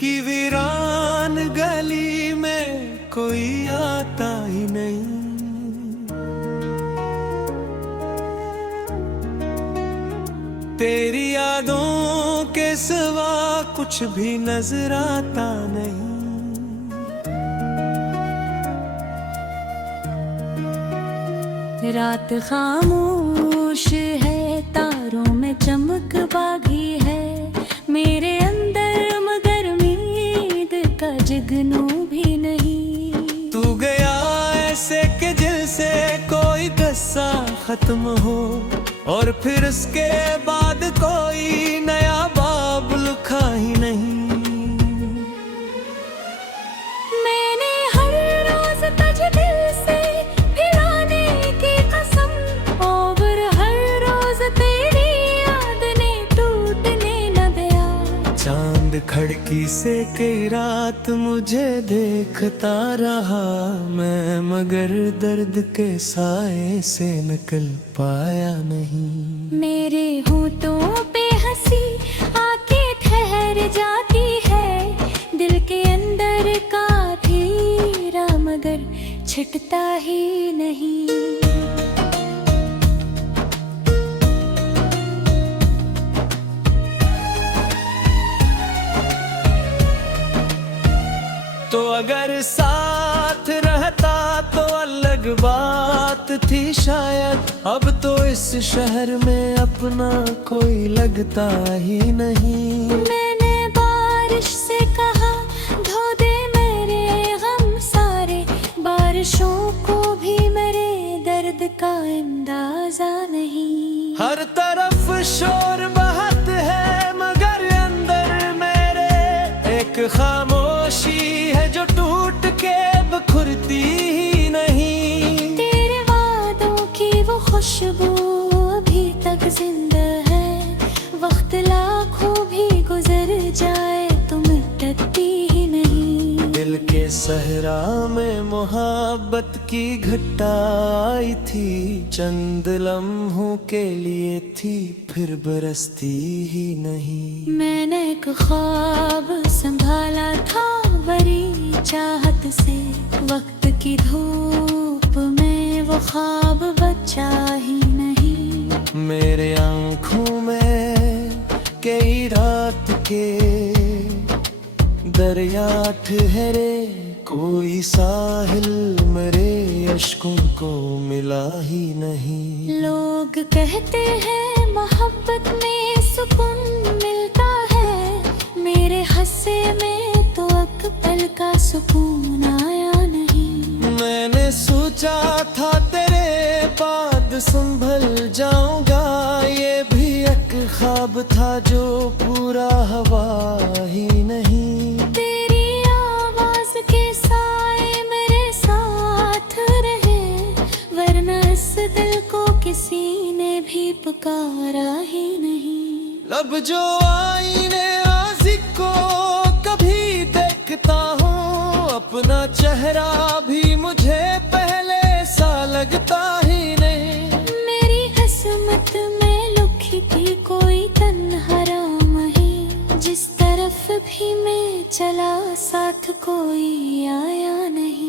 की वीरान गली में कोई आता ही नहीं। तेरी यादों के सिवा कुछ भी नजर आता नहीं। रात खामोश है, तारों में चमक बागी है मेरे अंदर, मगर उम्मीद का जुगनू भी नहीं। तू गया ऐसे कि दिल से कोई किस्सा खत्म हो, और फिर उसके बाद कोई नया बाब लिखा ही नहीं। मैंने हर रोज तुझे दिल से भिड़ाने की कसम, और हर रोज तेरी याद ने टूटने न दिया। चांद खिड़की से कई रात मुझे देखता रहा मैं, मगर दर्द के साए से निकल पाया नहीं। मेरे होठों पे हंसी आके ठहर जाती है, दिल के अंदर का धीरा मगर छिटता ही नहीं। तो अगर साथ रहता तो अलग बात थी शायद, अब तो इस शहर में अपना कोई लगता ही नहीं। मैंने बारिश से कहा धो दे मेरे गम सारे, बारिशों को भी मेरे दर्द का अंदाजा नहीं। हर तरफ शोर बहत है मगर अंदर मेरे एक खामोशी है जो टूट के बिखरती ही नहीं। तेरे वादों की वो खुशबू अभी तक जिंदा है, वक्त लाखों भी गुजर जाए तो मिटती ही नहीं। दिल के सहरा में मोहब्बत की घटा आई थी, चंद लम्हों के लिए थी फिर बरसती ही नहीं। मैंने एक ख्वाब संभाला था बड़ी चाहत से, वक्त की धूप में वो ख्वाब बचा ही नहीं। मेरे आँखों में कई रात के दरिया ठहरे, कोई साहिल मेरे अश्कों को मिला ही नहीं। लोग कहते हैं मोहब्बत में सुकून मिलता है, मेरे हंसे में तो एक पल का सुकून आया नहीं। मैंने सोचा था तेरे बाद संभल जाऊंगा, ये भी एक ख्वाब था जो पूरा हवा ही नहीं। तेरी आवाज के साए मेरे साथ रहे, वरना इस दिल को किसी ने भी पुकारा ही नहीं। लब जो आईने आज़ी को कभी देखता हूँ, अपना चेहरा भी मुझे पहले सा लगता ही नहीं। मेरी किस्मत में लिखी थी कोई तन्हा राम है, जिस तरफ भी मैं चला साथ कोई आया नहीं।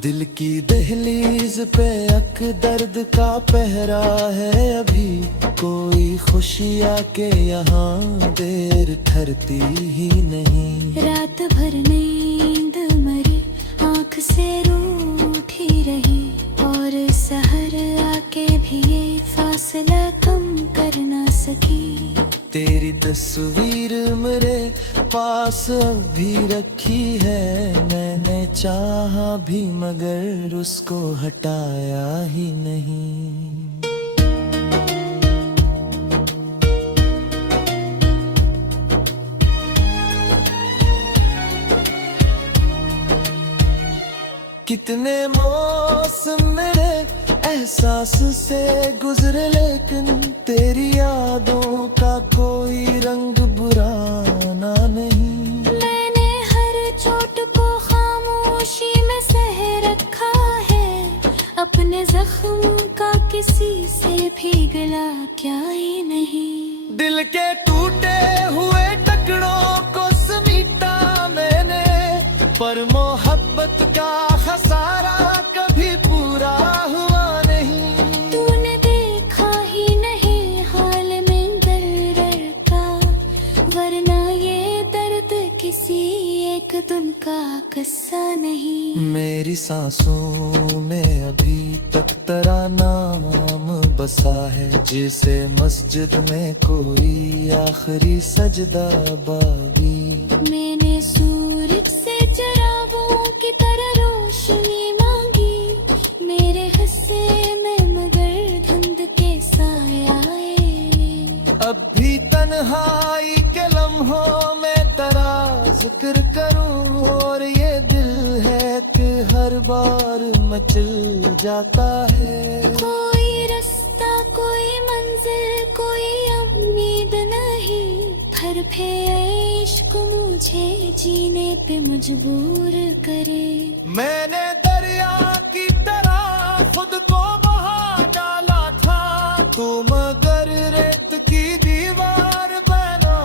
दिल की दहलीज पे अक दर्द का पहरा है अभी, कोई खुशी आके यहाँ देर ठहरती ही नहीं। रात भर नींद मरी, आँख से रूठी रही, और सहर आके भी ये फासला कम कर ना सकी। तेरी तस्वीर मेरे पास अभी रखी है, मैंने चाहा भी मगर उसको हटाया ही नहीं। कितने मौसम मेरे एहसास से गुजरे, लेकिन तेरी यादों का कोई रंग बुराना नहीं। मैंने हर चोट को खामोशी में सह रखा है, अपने जख्म का किसी से भी गला क्या ही नहीं। दिल के टूटे हुए टुकड़ों को समीटा मेरी सांसों में अभी तक तेरा नाम बसा है, जिसे मस्जिद में कोई आखिरी सजदा बागी। मैंने सूरज से चरागों की तरह रोशनी मांगी, मेरे हिस्से में मगर धुंध के साए। अब भी तन्हाई के लम्हों में तेरा जिक्र करूं, और ये दिल है कि हर बार मचल जाता है। कोई रास्ता, कोई मंजिल, कोई उम्मीद नहीं, हर फिर इश्क मुझे जीने पे मजबूर करे। मैंने दरिया की तरह खुद को बहा डाला था, तू मगर रेत की दीवार बना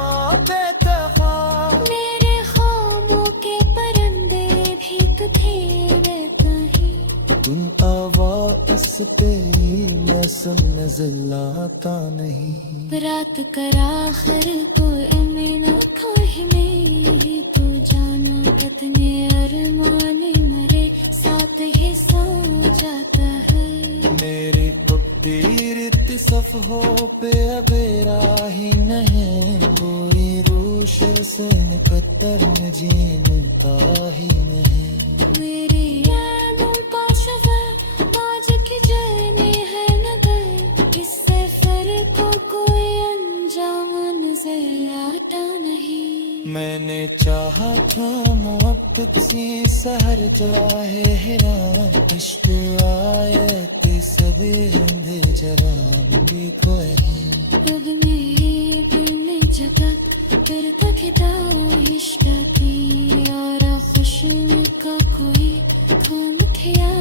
बेतहा। मेरे ख्वाबों के परिंदे भीग थे बेतही, तुम आवाज़ पे ही मौसम नजर आता नहीं। रात कर आखिर को अमीना खाही नहीं, तू जाना कितने अरमाने मरे साथ ही सो जाता है। मेरे तकदीर सफ़ों पे अबेरा ही नहीं, कोई रूशर से निकतर में जीनता ही नहीं। मेरी यादों का सफर आज की जर्नी है नगर, इससे फिर को कोई अंजाम नजर आता नहीं। मैंने चाहा था मोहब्बत सी सहर जाए हिरा, इश्क आए कि सभी अंधे जवान की खोए। रब में दिल में जगत फिर तक इश्क की, और खुशी का कोई खाम खिया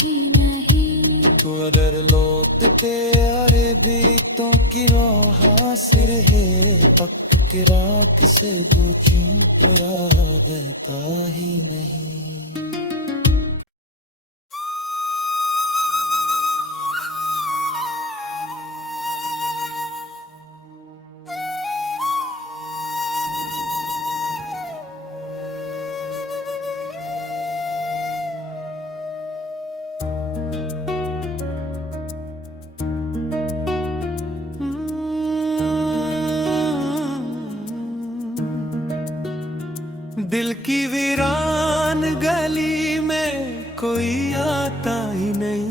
ही नहीं। तू अगर लौटते अरे बीतों की रोह हासिर है, पक के राख से दो चिंतरा बहता ही नहीं। दिल की वीरान गली में कोई आता ही नहीं,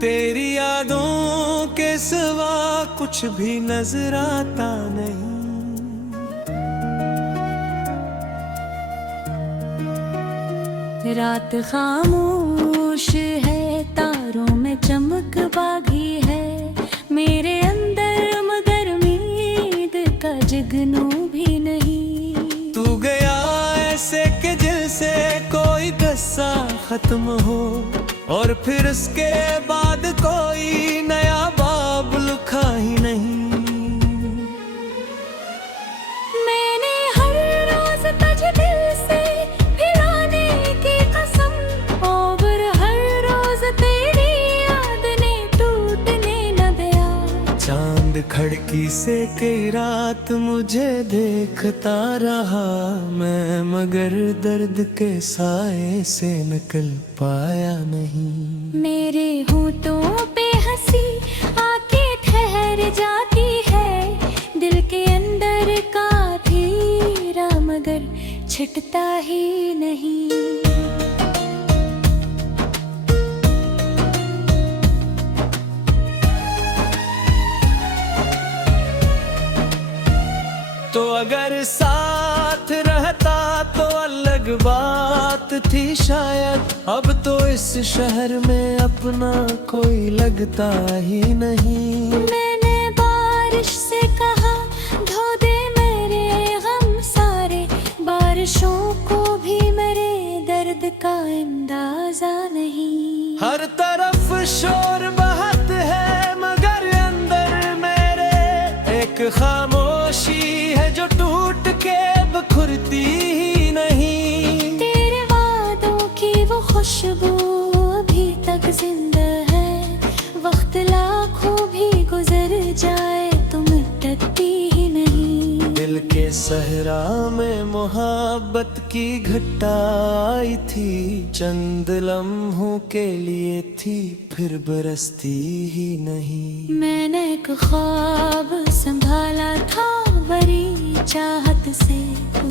तेरी यादों के सिवा कुछ भी नजर आता नहीं। रात खामोश है, तारों में चमक बागी है, मेरे अंदर मगर उम्मीद का जगनू भी नहीं। तू गया ऐसे कि दिल से कोई किस्सा खत्म हो, और फिर उसके बाद कोई नया बाब लिखा ही नहीं। मैंने हर रोज तुझे दिल से फिराने की कसम, और हर रोज तेरी याद ने टूटने न दिया। चांद खिड़की से कई रात मुझे देखता रहा, मैं मगर दर्द के साए से निकल पाया नहीं। मेरे होठों पे हंसी आके ठहर जाती है, दिल के अंदर का धीरा मगर छिटता ही नहीं। तो अगर साथ रहता तो अलग बात थी शायद, अब तो इस शहर में अपना कोई लगता ही नहीं। मैंने बारिश से कहा धो दे मेरे गम सारे, बारिशों को भी मेरे दर्द का अंदाजा नहीं। हर तरफ शोर बहत है मगर अंदर मेरे एक खामोशी है जो टूट के बिखरती ही नहीं। तेरे वादों की वो खुशबू अभी तक जिंदा है, वक्त लाखों भी गुजर जाए तुम टकती ही नहीं। दिल के सहरा दरिया में मोहब्बत की घटा आई थी, चंद लम्हों के लिए थी, फिर बरसती ही नहीं। मैंने एक ख्वाब संभाला था बड़ी चाहत से,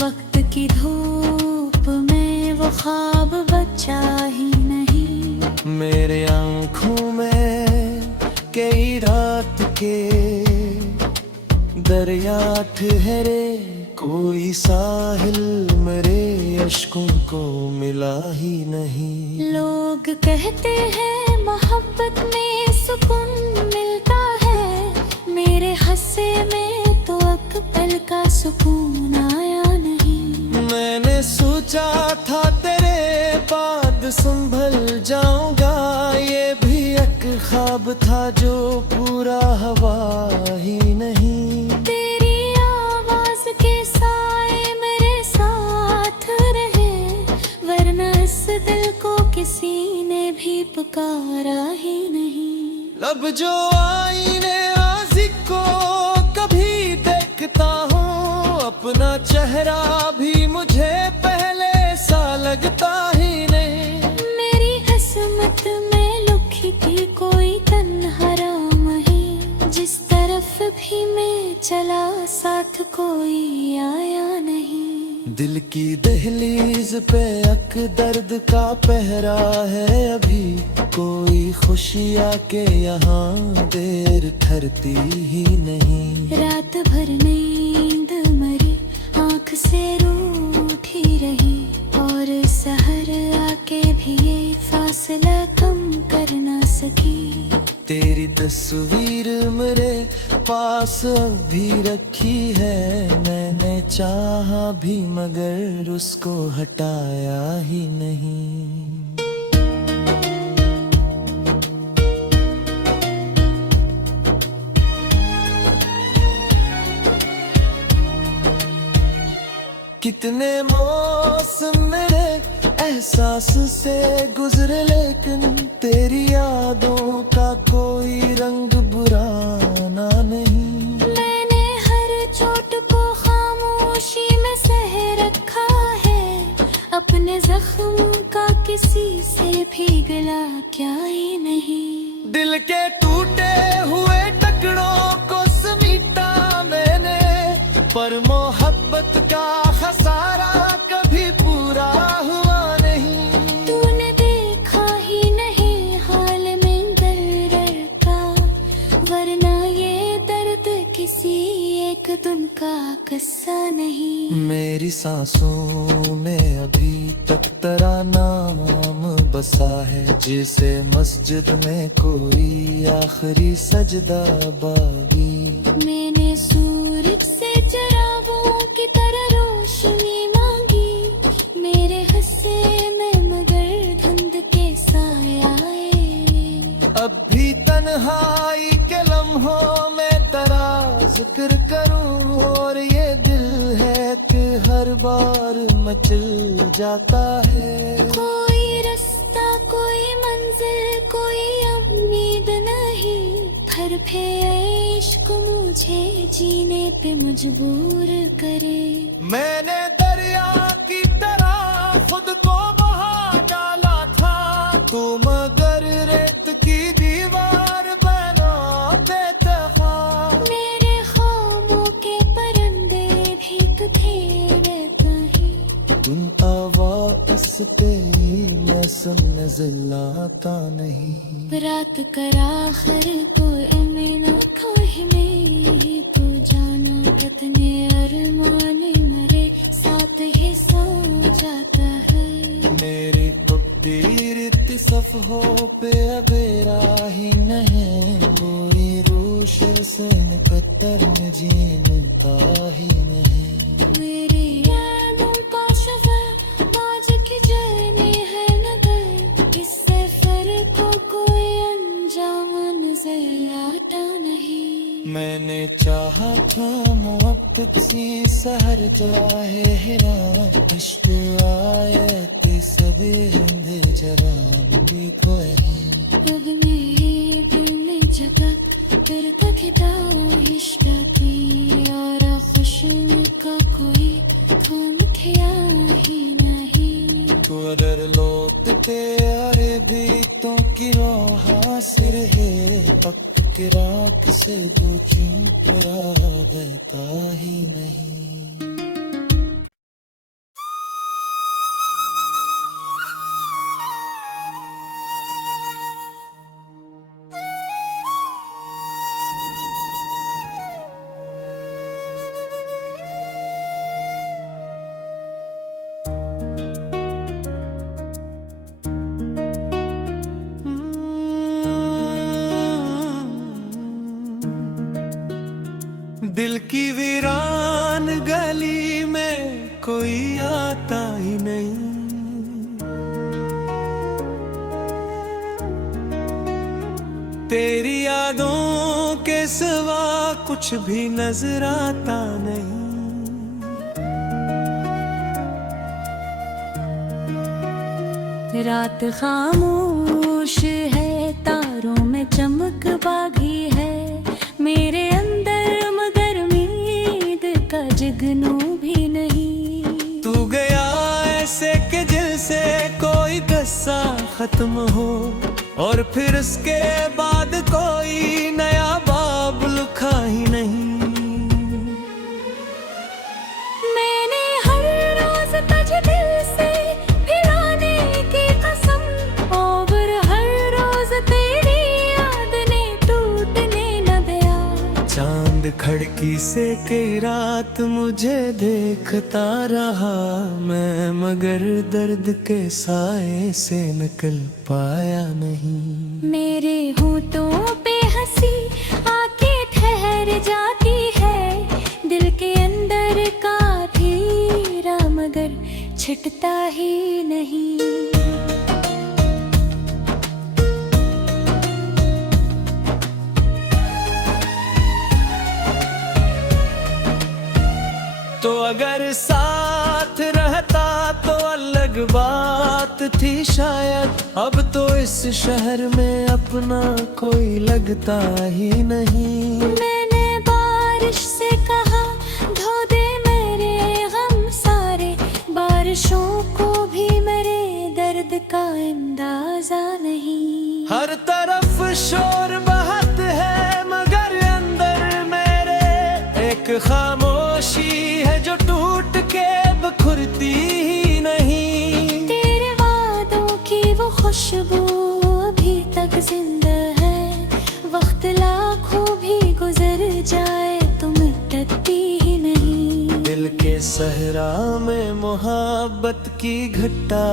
वक्त की धूप में वो ख्वाब बचा ही नहीं। मेरे आँखों में कई रात के दरिया ठहरे, कोई साहिल मेरे अश्कों को मिला ही नहीं। लोग कहते हैं मोहब्बत में सुकून मिलता है, मेरे हंसे में तो एक पल का सुकून आया नहीं। मैंने सोचा था तेरे बाद संभल जाऊंगा, ये भी एक ख्वाब था जो पूरा हुआ ही नहीं। तेरी आवाज के साए मेरे साथ रहे, वरना इस दिल को किसी ने भी पुकारा ही नहीं। लब जो आईने आशिक को कभी देखता हूँ, अपना चेहरा भी मुझे पहले सा लगता ही नहीं। मेरी किस्मत में लिखी थी कोई तन्हा राम ही, जिस तरफ भी मैं चला साथ कोई आया नहीं। दिल की दहलीज पे एक दर्द का पहरा है अभी, कोई खुशी आके यहाँ देर ठहरती ही नहीं। रात भर नींद मरी, आँख से रूठी रही, और सहर आके भी ये फासला कम कर ना सकी। तेरी तस्वीर मेरे पास अभी रखी है, मैंने चाहा भी मगर उसको हटाया ही नहीं। कितने मौसम मेरे एहसास से गुजरे, लेकिन तेरी यादों का कोई रंग बुराना नहीं। मैंने हर चोट को खामोशी में सह रखा है, अपने जख्म का किसी से भी गिला क्या ही नहीं। दिल के टूटे हुए टुकड़ों को समेटा मैंने, पर मोहब्बत का खसारा कभी पूरा हुआ नहीं। तूने देखा ही नहीं हाल में दर्द का, वरना ये दर्द किसी एक दिन का किस्सा नहीं। मेरी सांसों में अभी तक तेरा नाम बसा है, जिसे मस्जिद में कोई आखिरी सजदा बागी। मैंने सूरज से चरागों की तरह रोशनी मांगी, मेरे हिस्से में मगर धुंध के साए आए। अब भी तन्हाई के लम्हों में तेरा जिक्र करूं, और ये दिल है कि हर बार मचल जाता है। कोई रास्ता कोई मंजिल कोई उम्मीद नहीं, हर पे इश्क मुझे जीने पे मजबूर करे। मैंने दरिया की तरह खुद को बहा डाला था, तू मगर रेत की दीवार बना बेतहा। मेरे ख्वाबों के परिंदे भी तो थे रहता तुम आवाज़ पे मैं सुनने जिलाता नहीं। रात कर आखिर को अमीना कोई नहीं, तू जाना कितने अरमाने मेरे साथ ही सो जाता है। मेरी कुदरत सफ़ों पे अबेरा ही नहीं, कोई रोशर से पत्थर में जीनता ही नहीं। मेरी यादों का सफर आज की जर्नी है नगर, इस सफर को कोई अंजाम नजर आता नहीं। मैंने चाहा था मोहब्बत सी सहर जाए हिरा, इश्क आए के सभी रंगे जवान भी खोए। अब मेरे दिल में जगह फिर तक इश्क की और खुशी का कोई से अरे बीतों की रोहा सिर है पक के राख से दो चिंतरा बहता ही नहीं। दिल की वीरान गली में कोई आता ही नहीं, तेरी यादों के सिवा कुछ भी नजर आता नहीं। रात खामोश है, तारों में चमक बागी है, मेरे अंदर मगर उम्मीद का जगनू भी नहीं। तू गया ऐसे कि दिल से कोई किस्सा खत्म हो और फिर उसके बाद कोई नया बाब लिखा ही नहीं। मैंने हर रोज तुझे दिल से फिराने की कसम, और हर रोज तेरी याद ने टूटने न दिया। चांद खिड़की से कई रात मुझे देखता रहा मैं, मगर दर्द के साए से निकल पाया नहीं। मेरे होठों पे हंसी आके ठहर जाती है, दिल के अंदर का धीरा मगर छिटता ही नहीं। तो अगर साथ रहता तो अलग बात थी शायद, अब तो इस शहर में अपना कोई लगता ही नहीं। मैंने बारिश से कहा धो दे मेरे गम सारे, बारिशों को भी मेरे दर्द का अंदाजा नहीं। हर तरफ शोर बहत है मगर अंदर मेरे एक खामोशी है जो टूट के बिखरती ही नहीं। तेरे वादों की वो खुशबू अभी तक जिंदा है, वक्त लाखों भी गुजर जाए तो मिटती ही नहीं। दिल के सहरा में मोहब्बत की घटा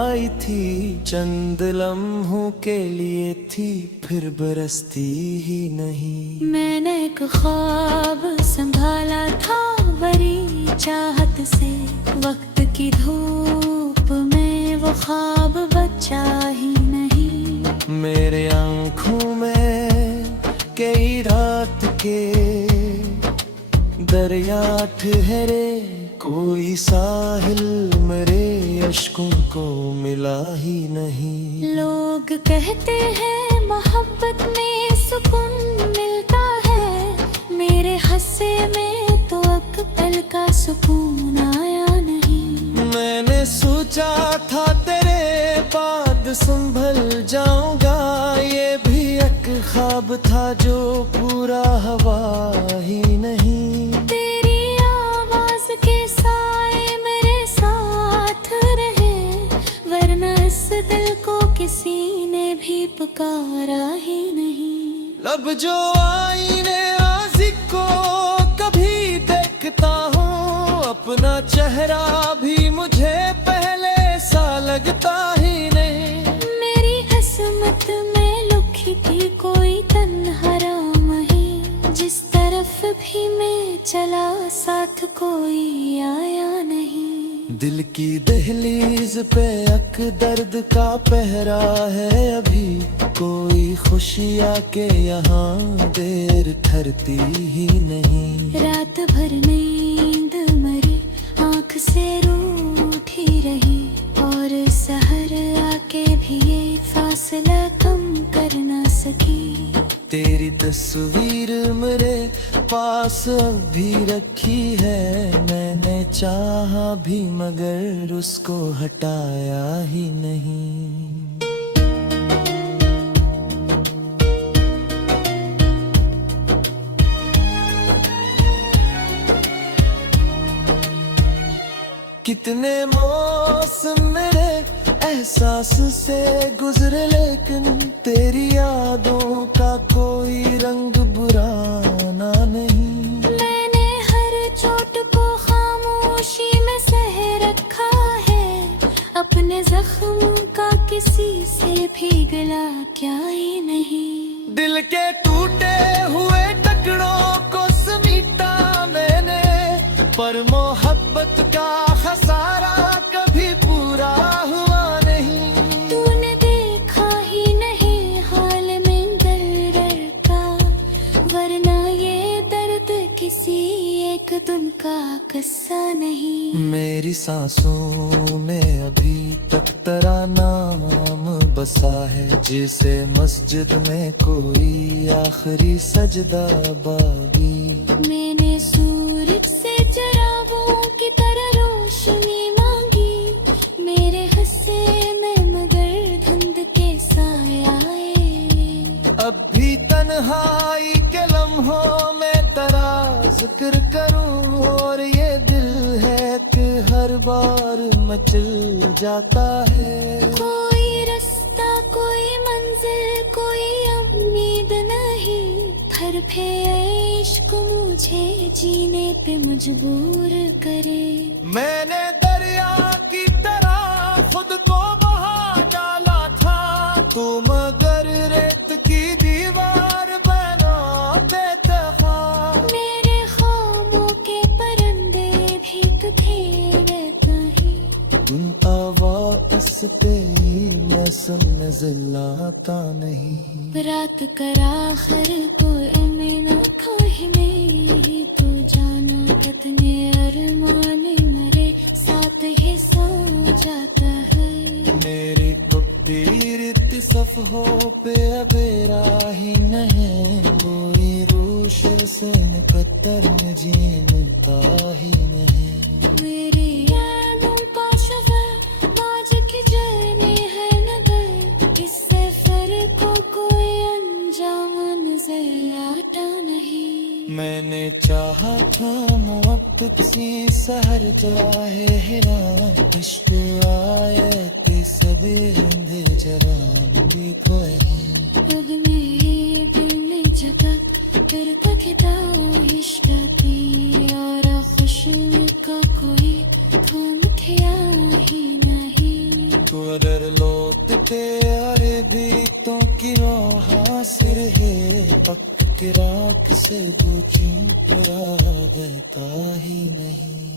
आई थी, चंद लम्हों के लिए थी फिर बरसती ही नहीं। मैंने एक ख्वाब संभाला था बड़ी चाहत से, वक्त की धूप में वो ख्वाब बचा ही नहीं। मेरे आँखों में कई रात के दरिया ठहरे, कोई साहिल मेरे अश्कों को मिला ही नहीं। लोग कहते हैं मोहब्बत में सुकून मिलता है, मेरे हंसे में तो अकबल का सुकून आया नहीं। मैंने सोचा था तेरे बाद संभल जाऊंगा, ये भी एक ख्वाब था जो पूरा हवा ही नहीं। तेरी आवाज के साए मेरे साथ रहे, वरना इस दिल को किसी ने भी पुकारा ही नहीं। लब जो आईने आशिक को कभी देखता हूँ, अपना चेहरा भी मुझे पहले सा लगता ही नहीं। मेरी किस्मत में लिखी थी कोई तन्हा राम ही, जिस तरफ भी मैं चला साथ कोई आया नहीं। दिल की दहलीज पे अक दर्द का पहरा है अभी, कोई खुशी आके यहाँ देर ठहरती ही नहीं। रात भर नींद मरी, आँख से रूठी रही, और सहर आके भी ये फासला कम कर ना सकी। तेरी तस्वीर मेरे पास अब भी रखी है, मैंने चाहा भी मगर उसको हटाया ही नहीं। कितने मौसम मेरे एहसास से गुजरे, लेकिन तेरी यादों का कोई रंग बुराना नहीं। मैंने हर चोट को खामोशी में सह रखा है, अपने जख्म का किसी से भी गला क्या ही नहीं। दिल के टूटे हुए टुकड़ों को समेटा मैंने, पर मोहब्बत का खसारा कभी पूरा हुआ नहीं। तूने देखा ही नहीं हाल में दर्द का, वरना ये दर्द किसी एक दिन का किस्सा नहीं। मेरी सांसों में अभी तक तेरा नाम बसा है, जिसे मस्जिद में कोई आखिरी सजदा बागी। मैंने सूरज से चरागों की तरह रोशनी मांगी, मेरे हिस्से में मगर धुंध के साए। अब भी तन्हाई के लम्हों में तेरा जिक्र करूं, और ये दिल है कि हर बार मचल जाता है। कोई रास्ता, कोई मंजिल, कोई उम्मीद नहीं, हर पे इश्क मुझे जीने पे मजबूर करे। मैंने दरिया की तरह खुद को बहा डाला था, तू मगर रेत की दीवार बना बेतहा। मेरे ख्वाबों के परिंदे भीगते रहते हैं, तुम आवाज़ पे मैं सुनने जिलाता नहीं। रात कर आखिर को अमीना कोई नहीं, तू जाना कितने अरमाने मेरे साथ ही सो जाता है। मेरी कुदरत सफ़ों पे अबेरा ही नहीं, कोई रूशर से कतर में जीनता ही नहीं। मेरी यादों का सफर आज की जर्नी है नगर, इस सफर को कोई अंजाम नजर आता नहीं। मैंने चाहा था मोहब्बत सी सहर जाए हिरा, इश्क आए कि सभी रंगे जवान भी खोए। अब मेरे दिल में झटक करता किता इश्क थी, और खुशबू का कोई थम थिया ही नहीं। तू अगर लौटते अरे भी तो की हासिर है, पक के राख से पूछी तो बहता ही नहीं।